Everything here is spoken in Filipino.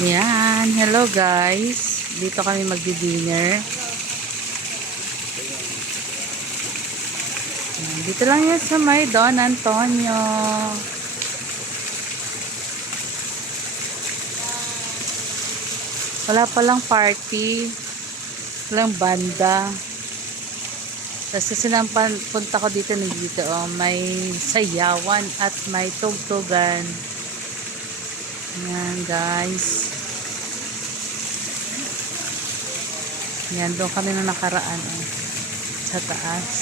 Yan. Hello guys. Dito kami magdi-dinner. Dito lang yan sa may Don Antonio. Wala palang party. Walang banda. Tapos kasi nang punta ko dito dito, oh, may sayawan at may tugtugan. Ayan guys. Ayan, doon kami na nakaraan. Eh, sa taas.